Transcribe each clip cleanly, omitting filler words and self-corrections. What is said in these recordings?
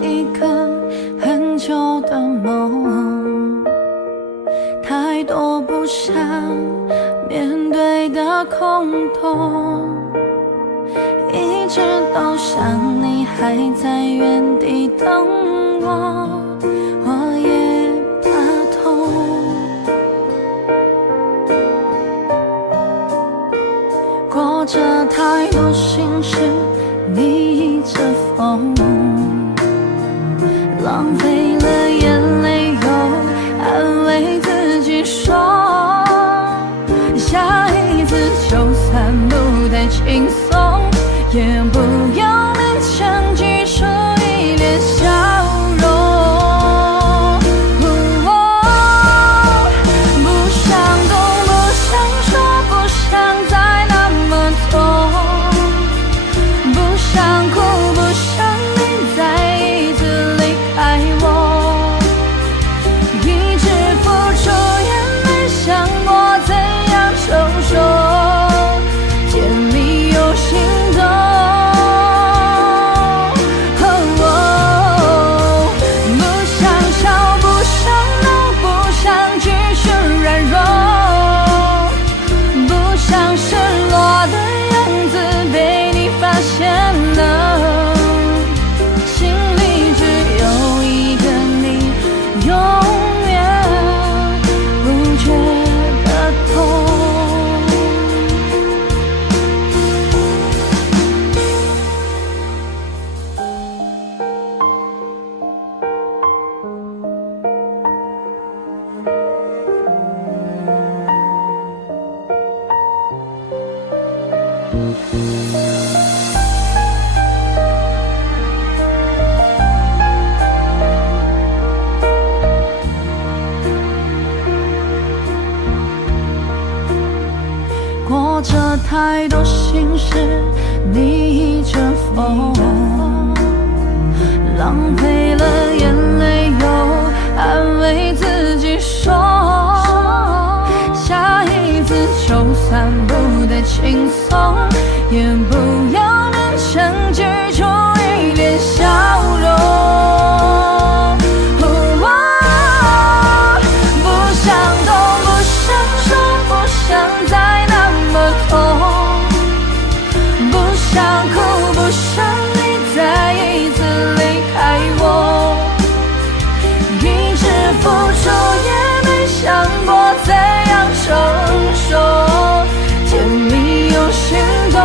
一个很久的梦，太多不想面对的空洞，一直都想你还在原地等我，我也怕痛。过着太多心事，逆着风，浪费了眼泪，又安慰自己说，下一次就算不太轻松，也不要勉强挤出一脸笑容。不想动，不想说，不想再那么痛，不想哭，不想你再一次离开我，一直付出也没想过怎样收手，甜蜜又心动。不想笑，不想闹，不想继续软弱，不想失落的样子被你发现了，心里只有一个你，永远不觉得痛。过着太多心事，逆着风，浪费了眼泪，又安慰自己说，下一次就算不太轻松，也不要勉强挤出一脸笑容。不想动，不想说，不想再那么痛，不想哭，不想你再一次离开我，一直付出也没想过怎样成熟，甜蜜又心动。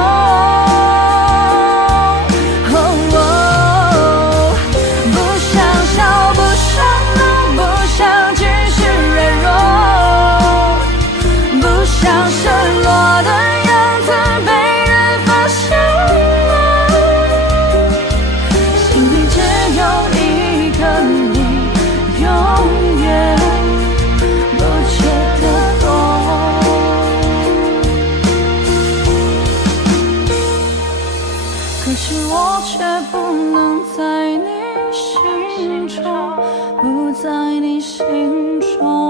不想笑，不想闹，不想继续软弱，不想失落的样子被人发现了，心里只有一个你，永远不觉得痛。可是我却不能在你心中，不在你心中。